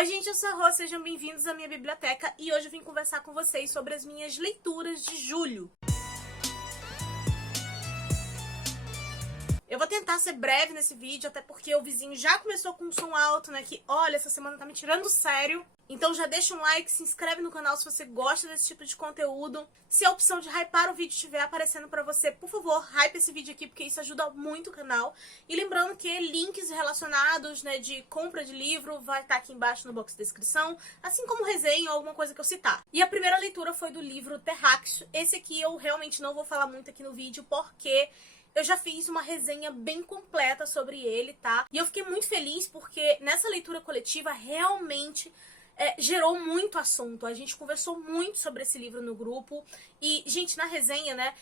Oi gente, eu sou a Rô, sejam bem-vindos à minha biblioteca e hoje eu vim conversar com vocês sobre as minhas leituras de julho. Eu vou tentar ser breve nesse vídeo, até porque o vizinho já começou com um som alto, né, que olha, essa semana tá me tirando do sério. Então já deixa um like, se inscreve no canal se você gosta desse tipo de conteúdo. Se a opção de hypar o vídeo estiver aparecendo pra você, por favor, hype esse vídeo aqui, porque isso ajuda muito o canal. E lembrando que links relacionados, né, de compra de livro vai estar aqui embaixo no box de descrição, assim como resenha ou alguma coisa que eu citar. E a primeira leitura foi do livro Terráqueo. Esse aqui eu realmente não vou falar muito aqui no vídeo, porque eu já fiz uma resenha bem completa sobre ele, tá? E eu fiquei muito feliz porque nessa leitura coletiva realmente gerou muito assunto. A gente conversou muito sobre esse livro no grupo. E, gente, na resenha, né,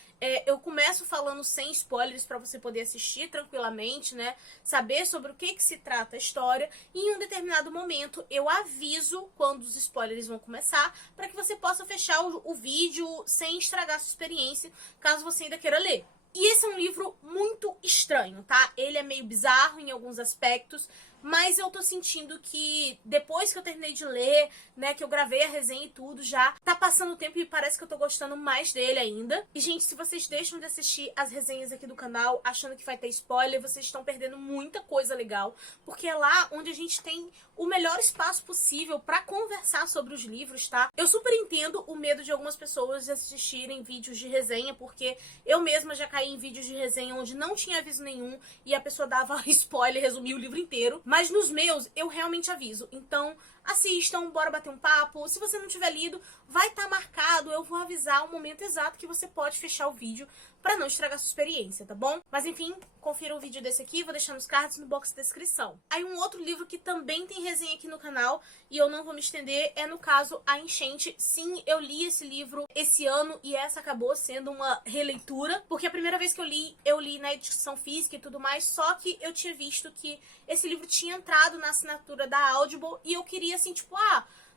eu começo falando sem spoilers pra você poder assistir tranquilamente, né? Saber sobre o que se trata a história. E em um determinado momento eu aviso quando os spoilers vão começar pra que você possa fechar o vídeo sem estragar a sua experiência, caso você ainda queira ler. E esse é um livro muito estranho, tá? Ele é meio bizarro em alguns aspectos, mas eu tô sentindo que depois que eu terminei de ler, né, que eu gravei a resenha e tudo, já tá passando o tempo e parece que eu tô gostando mais dele ainda. E, gente, se vocês deixam de assistir as resenhas aqui do canal achando que vai ter spoiler, vocês estão perdendo muita coisa legal, porque é lá onde a gente tem o melhor espaço possível pra conversar sobre os livros, tá? Eu super entendo o medo de algumas pessoas de assistirem vídeos de resenha, porque eu mesma já caí em vídeos de resenha onde não tinha aviso nenhum e a pessoa dava spoiler, resumia o livro inteiro. Mas nos meus, eu realmente aviso. Então, assistam, bora bater um papo. Se você não tiver lido, vai estar marcado. Eu vou avisar o momento exato que você pode fechar o vídeo pra não estragar sua experiência, tá bom? Mas enfim, confira o vídeo desse aqui, vou deixar nos cards no box de descrição. Aí um outro livro que também tem resenha aqui no canal, e eu não vou me estender, é no caso A Enchente. Sim, eu li esse livro esse ano e essa acabou sendo uma releitura, porque a primeira vez que eu li na edição física e tudo mais, só que eu tinha visto que esse livro tinha entrado na assinatura da Audible e eu queria assim, tipo,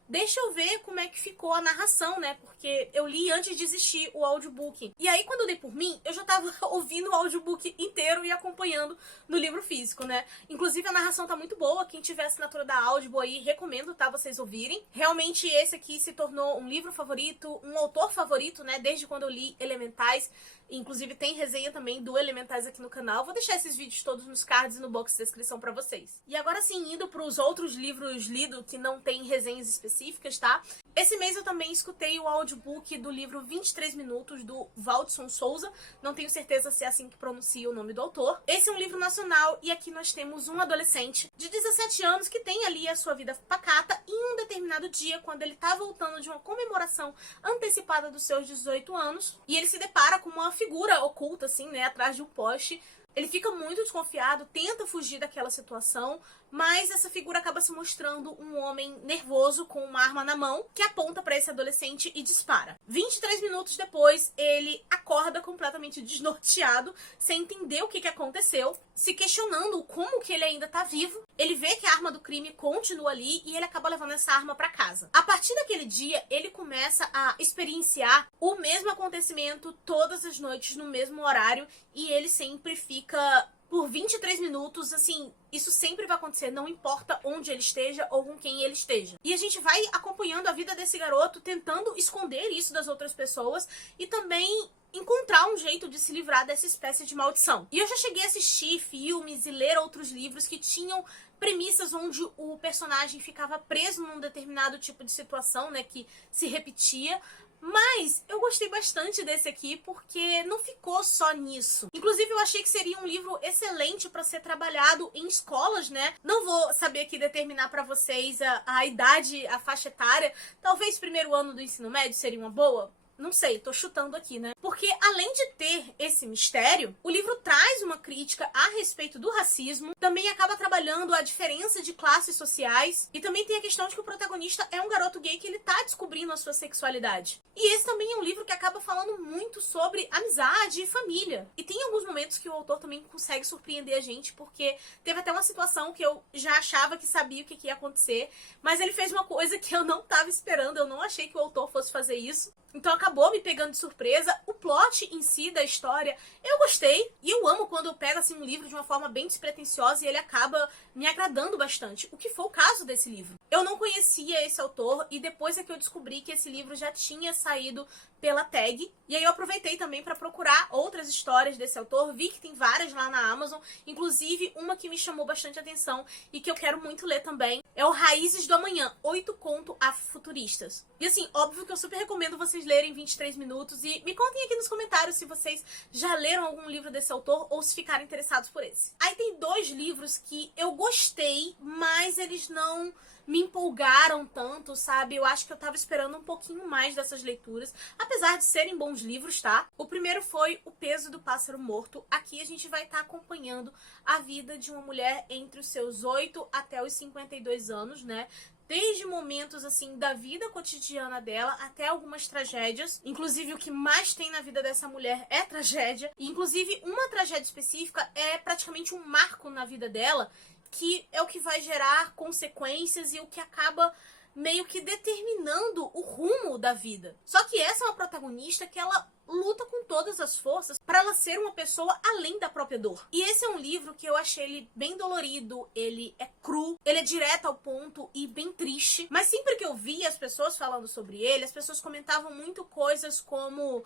deixa eu ver como é que ficou a narração, né? Porque eu li antes de existir o audiobook. E aí, quando eu dei por mim, eu já tava ouvindo o audiobook inteiro e acompanhando no livro físico, né? Inclusive, a narração tá muito boa. Quem tiver assinatura da Audible aí, recomendo, tá? Vocês ouvirem. Realmente, esse aqui se tornou um livro favorito, um autor favorito, né? Desde quando eu li Elementais. Inclusive, tem resenha também do Elementais aqui no canal. Vou deixar esses vídeos todos nos cards e no box de descrição pra vocês. E agora sim, indo pros outros livros lidos que não tem resenhas específicas, tá? Esse mês eu também escutei o audiobook do livro 23 Minutos, do Valdson Souza. Não tenho certeza se é assim que pronuncia o nome do autor. Esse é um livro nacional e aqui nós temos um adolescente de 17 anos que tem ali a sua vida pacata e em um determinado dia, quando ele tá voltando de uma comemoração antecipada dos seus 18 anos, e ele se depara com uma figura oculta, assim, né, atrás de um poste. Ele fica muito desconfiado, tenta fugir daquela situação, mas essa figura acaba se mostrando um homem nervoso com uma arma na mão, que aponta pra esse adolescente e dispara. 23 minutos depois, ele acorda completamente desnorteado, sem entender o que aconteceu, se questionando como que ele ainda tá vivo. Ele vê que a arma do crime continua ali e ele acaba levando essa arma pra casa. A partir daquele dia, ele começa a experienciar o mesmo acontecimento todas as noites, no mesmo horário, e ele sempre fica por 23 minutos, assim, isso sempre vai acontecer, não importa onde ele esteja ou com quem ele esteja. E a gente vai acompanhando a vida desse garoto, tentando esconder isso das outras pessoas e também encontrar um jeito de se livrar dessa espécie de maldição. E eu já cheguei a assistir filmes e ler outros livros que tinham premissas onde o personagem ficava preso num determinado tipo de situação, né, que se repetia. Mas eu gostei bastante desse aqui porque não ficou só nisso. Inclusive eu achei que seria um livro excelente para ser trabalhado em escolas, né? Não vou saber aqui determinar para vocês a idade, a faixa etária. Talvez primeiro ano do ensino médio seria uma boa. Não sei, tô chutando aqui, né? Porque além de ter esse mistério, o livro traz uma crítica a respeito do racismo, também acaba trabalhando a diferença de classes sociais, e também tem a questão de que o protagonista é um garoto gay que ele tá descobrindo a sua sexualidade. E esse também é um livro que acaba falando muito sobre amizade e família. E tem alguns momentos que o autor também consegue surpreender a gente, porque teve até uma situação que eu já achava que sabia o que ia acontecer, mas ele fez uma coisa que eu não tava esperando, eu não achei que o autor fosse fazer isso. Então acabou acabou me pegando de surpresa. O plot em si da história, eu gostei. E eu amo quando eu pego, assim, um livro de uma forma bem despretensiosa e ele acaba me agradando bastante. O que foi o caso desse livro. Eu não conhecia esse autor e depois é que eu descobri que esse livro já tinha saído pela Tag. E aí eu aproveitei também para procurar outras histórias desse autor. Vi que tem várias lá na Amazon. Inclusive, uma que me chamou bastante atenção e que eu quero muito ler também é o Raízes do Amanhã, 8 contos afrofuturistas. E assim, óbvio que eu super recomendo vocês lerem 23 minutos. E me contem aqui nos comentários se vocês já leram algum livro desse autor ou se ficaram interessados por esse. Aí tem 2 livros que eu gostei, mas eles não me empolgaram tanto, sabe? Eu acho que eu tava esperando um pouquinho mais dessas leituras, apesar de serem bons livros, tá? O primeiro foi O Peso do Pássaro Morto. Aqui a gente vai estar acompanhando a vida de uma mulher entre os seus 8 até os 52 anos, né? Desde momentos, assim, da vida cotidiana dela até algumas tragédias. Inclusive, o que mais tem na vida dessa mulher é tragédia. E, inclusive, uma tragédia específica é praticamente um marco na vida dela, que é o que vai gerar consequências e o que acaba meio que determinando o rumo da vida. Só que essa é uma protagonista que ela luta com todas as forças para ela ser uma pessoa além da própria dor. E esse é um livro que eu achei ele bem dolorido, ele é cru, ele é direto ao ponto e bem triste. Mas sempre que eu via as pessoas falando sobre ele, as pessoas comentavam muito coisas como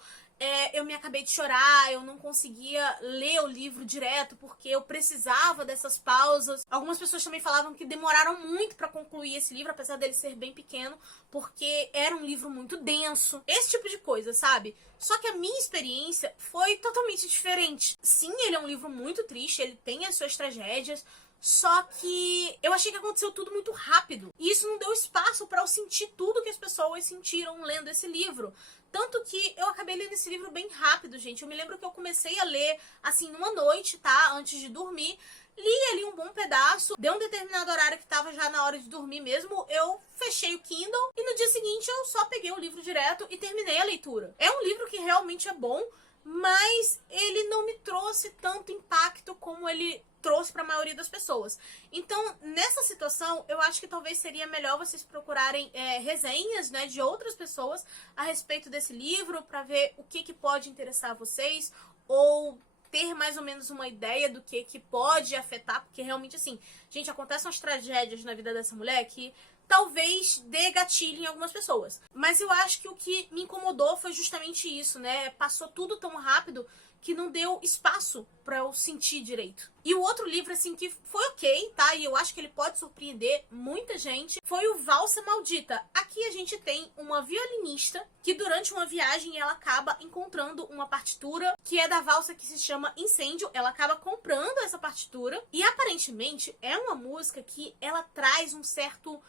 eu me acabei de chorar, eu não conseguia ler o livro direto porque eu precisava dessas pausas. Algumas pessoas também falavam que demoraram muito para concluir esse livro, apesar dele ser bem pequeno, porque era um livro muito denso. Esse tipo de coisa, sabe? Só que a minha experiência foi totalmente diferente. Sim, ele é um livro muito triste, ele tem as suas tragédias, só que eu achei que aconteceu tudo muito rápido. E isso não deu espaço para eu sentir tudo que as pessoas sentiram lendo esse livro. Tanto que eu acabei lendo esse livro bem rápido, gente. Eu me lembro que eu comecei a ler, assim, numa noite, tá? Antes de dormir. Li ali um bom pedaço. Deu um determinado horário que tava já na hora de dormir mesmo. Eu fechei o Kindle e no dia seguinte eu só peguei o livro direto e terminei a leitura. É um livro que realmente é bom, mas ele não me trouxe tanto impacto como ele trouxe para a maioria das pessoas. Então, nessa situação, eu acho que talvez seria melhor vocês procurarem resenhas, né, de outras pessoas a respeito desse livro, para ver o que pode interessar vocês, ou ter mais ou menos uma ideia do que pode afetar, porque realmente, assim, gente, acontecem umas tragédias na vida dessa mulher que talvez dê gatilho em algumas pessoas. Mas eu acho que o que me incomodou foi justamente isso, né? Passou tudo tão rápido que não deu espaço pra eu sentir direito. E o outro livro, assim, que foi ok, tá? E eu acho que ele pode surpreender muita gente, foi o Valsa Maldita. Aqui a gente tem uma violinista que durante uma viagem ela acaba encontrando uma partitura que é da valsa que se chama Incêndio. Ela acaba comprando essa partitura e aparentemente é uma música que ela traz um certo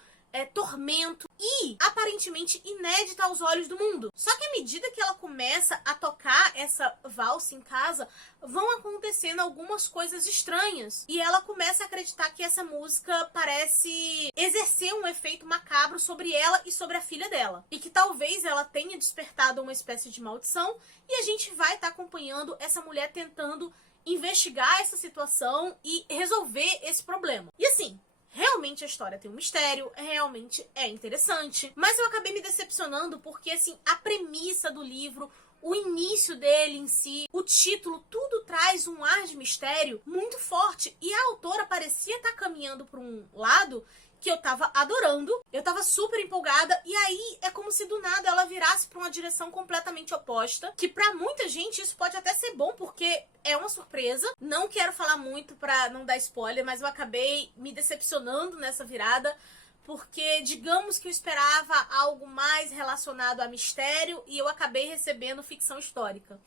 tormento e aparentemente inédita aos olhos do mundo. Só que à medida que ela começa a tocar essa valsa em casa, vão acontecendo algumas coisas estranhas. E ela começa a acreditar que essa música parece exercer um efeito macabro sobre ela e sobre a filha dela. E que talvez ela tenha despertado uma espécie de maldição. E a gente vai estar acompanhando essa mulher tentando investigar essa situação e resolver esse problema. E assim, realmente a história tem um mistério, realmente é interessante, mas eu acabei me decepcionando porque, assim, a premissa do livro, o início dele em si, o título, tudo traz um ar de mistério muito forte e a autora parecia estar caminhando por um lado que eu tava adorando, eu tava super empolgada, e aí é como se do nada ela virasse pra uma direção completamente oposta, que pra muita gente isso pode até ser bom, porque é uma surpresa. Não quero falar muito pra não dar spoiler, mas eu acabei me decepcionando nessa virada, porque digamos que eu esperava algo mais relacionado a mistério, e eu acabei recebendo ficção histórica.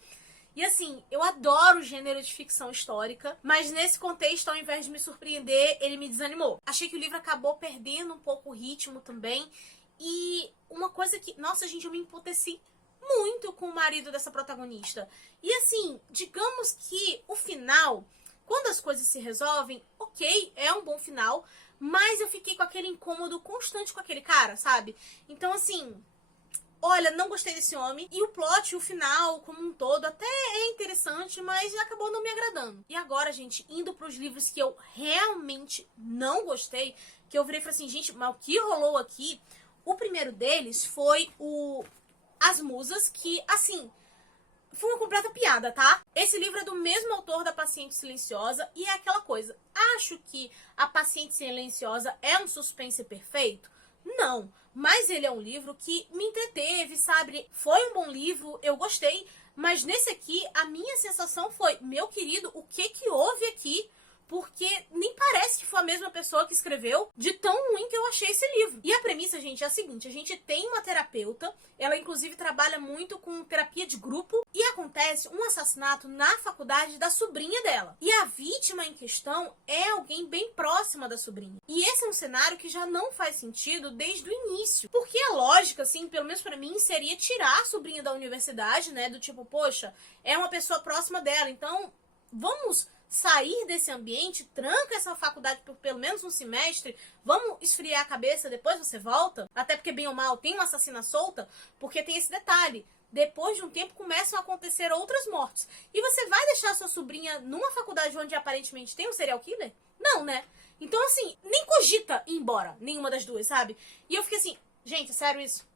E assim, eu adoro o gênero de ficção histórica, mas nesse contexto, ao invés de me surpreender, ele me desanimou. Achei que o livro acabou perdendo um pouco o ritmo também. E uma coisa que, nossa gente, eu me emputeci muito com o marido dessa protagonista. E assim, digamos que o final, quando as coisas se resolvem, ok, é um bom final, mas eu fiquei com aquele incômodo constante com aquele cara, sabe? Então assim, olha, não gostei desse homem. E o plot, o final, como um todo, até é interessante, mas acabou não me agradando. E agora, gente, indo pros livros que eu realmente não gostei, que eu virei e falei assim, gente, mas o que rolou aqui? O primeiro deles foi o As Musas, que, assim, foi uma completa piada, tá? Esse livro é do mesmo autor da Paciente Silenciosa e é aquela coisa. Acho que A Paciente Silenciosa é um suspense perfeito? Não, mas ele é um livro que me entreteve, sabe? Foi um bom livro, eu gostei, mas nesse aqui a minha sensação foi, meu querido, o que que houve aqui? Porque nem parece que foi a mesma pessoa que escreveu, de tão ruim que eu achei esse livro. E a premissa, gente, é a seguinte, a gente tem uma terapeuta, ela inclusive trabalha muito com terapia de grupo, e acontece um assassinato na faculdade da sobrinha dela. E a vítima em questão é alguém bem próxima da sobrinha. E esse é um cenário que já não faz sentido desde o início. Porque a lógica, assim, pelo menos pra mim, seria tirar a sobrinha da universidade, né, do tipo, poxa, é uma pessoa próxima dela, então vamos sair desse ambiente, tranca essa faculdade por pelo menos um semestre, vamos esfriar a cabeça, depois você volta, até porque bem ou mal tem uma assassina solta, porque tem esse detalhe, depois de um tempo começam a acontecer outras mortes, e você vai deixar sua sobrinha numa faculdade onde aparentemente tem um serial killer? Não, né? Então assim, nem cogita ir embora, nenhuma das duas, sabe? E eu fiquei assim, gente, é sério isso?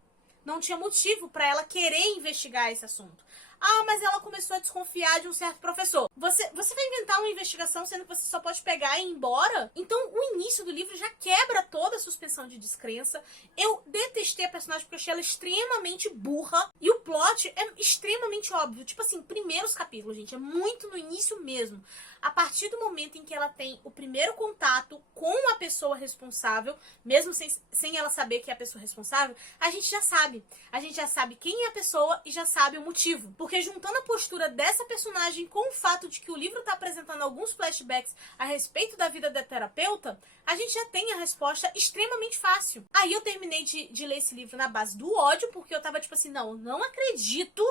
Não tinha motivo pra ela querer investigar esse assunto. Ah, mas ela começou a desconfiar de um certo professor. Você vai inventar uma investigação sendo que você só pode pegar e ir embora? Então, o início do livro já quebra toda a suspensão de descrença. Eu detestei a personagem porque eu achei ela extremamente burra. E o plot é extremamente óbvio. Tipo assim, primeiros capítulos, gente. É muito no início mesmo. A partir do momento em que ela tem o primeiro contato com a pessoa responsável, mesmo sem ela saber que é a pessoa responsável, a gente já sabe. A gente já sabe quem é a pessoa e já sabe o motivo. Porque juntando a postura dessa personagem com o fato de que o livro está apresentando alguns flashbacks a respeito da vida da terapeuta, a gente já tem a resposta extremamente fácil. Aí eu terminei de ler esse livro na base do ódio, porque eu tava tipo assim, não acredito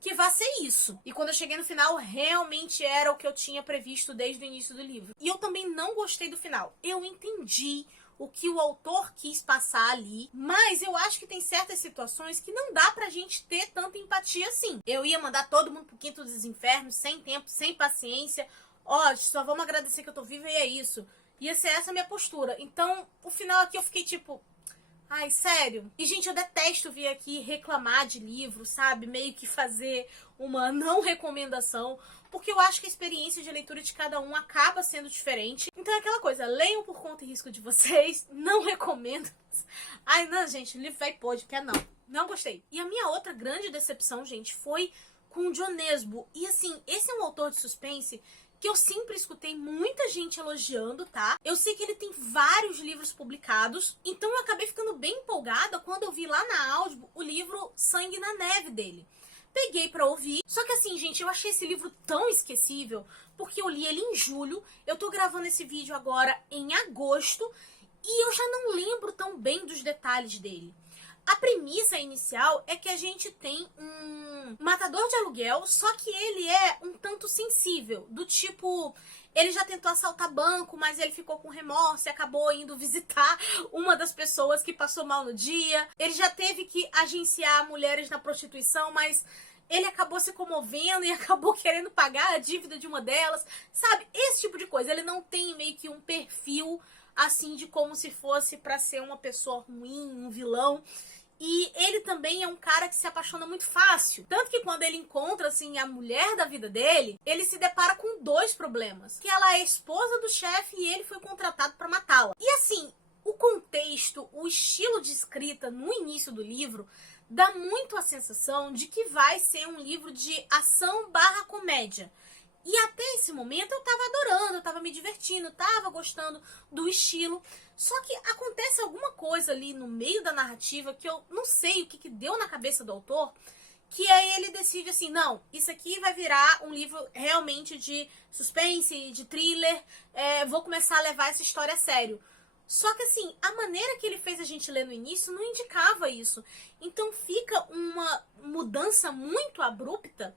que vai ser isso. E quando eu cheguei no final, realmente era o que eu tinha previsto desde o início do livro. E eu também não gostei do final. Eu entendi o que o autor quis passar ali, mas eu acho que tem certas situações que não dá pra gente ter tanta empatia assim. Eu ia mandar todo mundo pro quinto dos infernos, sem tempo, sem paciência. Ó, só vamos agradecer que eu tô viva e é isso. Ia ser essa a minha postura. Então, o final aqui eu fiquei tipo, ai, sério? E, gente, eu detesto vir aqui reclamar de livro, sabe? Meio que fazer uma não recomendação, porque eu acho que a experiência de leitura de cada um acaba sendo diferente. Então é aquela coisa, leiam por conta e risco de vocês, não recomendo. Ai, não, gente, o livro vai pôde, quer não. Não gostei. E a minha outra grande decepção, gente, foi com o John Nesbo. E, assim, esse é um autor de suspense que eu sempre escutei muita gente elogiando, tá? Eu sei que ele tem vários livros publicados, então eu acabei ficando bem empolgada quando eu vi lá na Audible o livro Sangue na Neve dele. Peguei pra ouvir, só que assim, gente, eu achei esse livro tão esquecível, porque eu li ele em julho, eu tô gravando esse vídeo agora em agosto, e eu já não lembro tão bem dos detalhes dele. A premissa inicial é que a gente tem um matador de aluguel, só que ele é um tanto sensível, do tipo, ele já tentou assaltar banco, mas ele ficou com remorso e acabou indo visitar uma das pessoas que passou mal no dia. Ele já teve que agenciar mulheres na prostituição, mas ele acabou se comovendo e acabou querendo pagar a dívida de uma delas, sabe? Esse tipo de coisa. Ele não tem meio que um perfil assim de como se fosse pra ser uma pessoa ruim, um vilão. E ele também é um cara que se apaixona muito fácil. Tanto que quando ele encontra, assim, a mulher da vida dele, ele se depara com dois problemas. Que ela é esposa do chefe e ele foi contratado pra matá-la. E assim, o contexto, o estilo de escrita no início do livro dá muito a sensação de que vai ser um livro de ação barra comédia. E até esse momento eu tava adorando, eu tava me divertindo, tava gostando do estilo. Só que acontece alguma coisa ali no meio da narrativa que eu não sei o que deu na cabeça do autor, que aí ele decide assim, não, isso aqui vai virar um livro realmente de suspense, de thriller, vou começar a levar essa história a sério. Só que assim, a maneira que ele fez a gente ler no início não indicava isso. Então fica uma mudança muito abrupta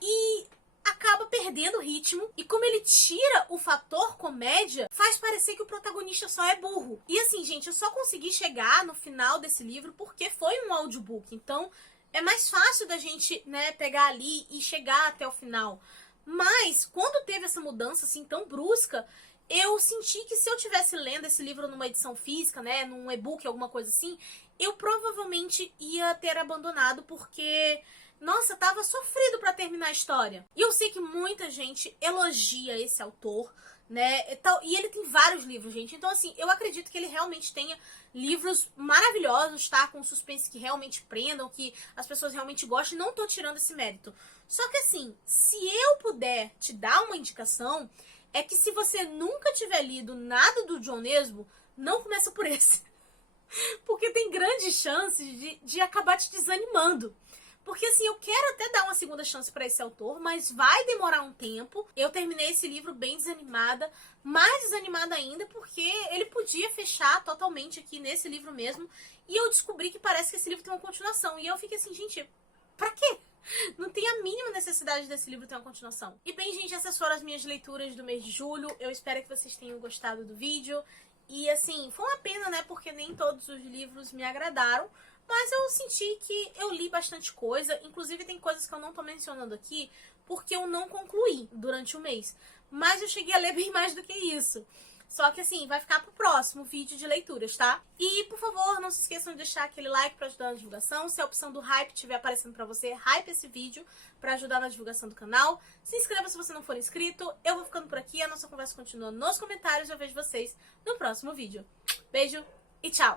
e acaba perdendo o ritmo, e como ele tira o fator comédia, faz parecer que o protagonista só é burro. E assim, gente, eu só consegui chegar no final desse livro porque foi um audiobook, então é mais fácil da gente, né, pegar ali e chegar até o final. Mas, quando teve essa mudança assim tão brusca, eu senti que se eu tivesse lendo esse livro numa edição física, né, num e-book, alguma coisa assim, eu provavelmente ia ter abandonado porque, nossa, tava sofrido pra terminar a história. E eu sei que muita gente elogia esse autor, né, e ele tem vários livros, gente. Então, assim, eu acredito que ele realmente tenha livros maravilhosos, tá? Com suspense que realmente prendam, que as pessoas realmente gostem. Não tô tirando esse mérito. Só que, assim, se eu puder te dar uma indicação, é que se você nunca tiver lido nada do John Nesbo, não começa por esse. Porque tem grandes chances de acabar te desanimando. Porque, assim, eu quero até dar uma segunda chance pra esse autor, mas vai demorar um tempo. Eu terminei esse livro bem desanimada, mais desanimada ainda, porque ele podia fechar totalmente aqui nesse livro mesmo. E eu descobri que parece que esse livro tem uma continuação. E eu fiquei assim, gente, pra quê? Não tem a mínima necessidade desse livro ter uma continuação. E bem, gente, essas foram as minhas leituras do mês de julho. Eu espero que vocês tenham gostado do vídeo. E, assim, foi uma pena, né? Porque nem todos os livros me agradaram. Mas eu senti que eu li bastante coisa. Inclusive, tem coisas que eu não tô mencionando aqui porque eu não concluí durante o mês. Mas eu cheguei a ler bem mais do que isso. Só que, assim, vai ficar pro próximo vídeo de leituras, tá? E, por favor, não se esqueçam de deixar aquele like pra ajudar na divulgação. Se a opção do hype estiver aparecendo pra você, hype esse vídeo pra ajudar na divulgação do canal. Se inscreva se você não for inscrito. Eu vou ficando por aqui. A nossa conversa continua nos comentários. Eu vejo vocês no próximo vídeo. Beijo e tchau!